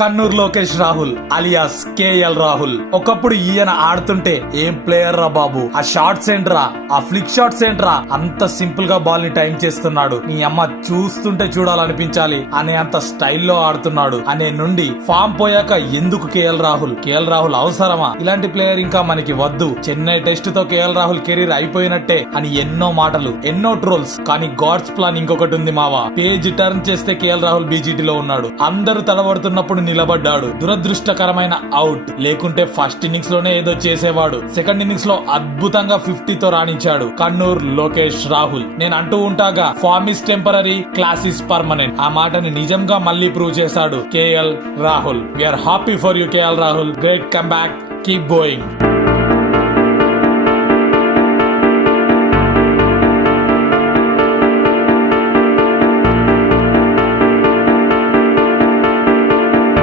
Kannur Lokesh Rahul alias KL Rahul. ఒకప్పుడు ఈయన ఆడుతుంటే ఏం ప్లేయర్ రా బాబు, ఆ షాట్స్ ఏంట్రా, ఆ ఫ్లిక్ షాట్స్ ఏంట్రా, అంత సింపుల్ గా బాల్ ని టైం చేస్తున్నాడు, నీ అమ్మ చూస్తుంటే చూడాలనిపించాలి అనే అంత స్టైల్లో ఆడుతున్నాడు అనే నుండి ఫామ్ పోయాక ఎందుకు కేఎల్ రాహుల్ అవసరమా, ఇలాంటి ప్లేయర్ ఇంకా మనకి వద్దు, చెన్నై టెస్ట్ తో కేఎల్ రాహుల్ కెరీర్ అయిపోయినట్టే అని ఎన్నో మాటలు, ఎన్నో ట్రోల్స్. కానీ గాడ్స్ ప్లాన్ ఇంకొకటి ఉంది మావా. పేజ్ టర్న్ చేస్తే కేఎల్ రాహుల్ బీజీటీలో ఉన్నాడు, అందరూ తడబడుతున్నప్పుడు నిలబడ్డాడు, దురదృష్టకరమైన అవుట్. లేకుంటే ఫస్ట్ ఇన్నింగ్స్ లోనే ఏదో చేసేవాడు, సెకండ్ ఇన్నింగ్స్ లో అద్భుతంగా 50 తో రాణించాడు కన్నూర్ లోకేష్ రాహుల్. నేను అంటూ ఉంటాగా, form is temporary, class is permanent. ఆ మాటని నిజంగా మళ్ళీ ప్రూవ్ చేశాడు KL Rahul. We are happy for you KL Rahul, great come back, keep going.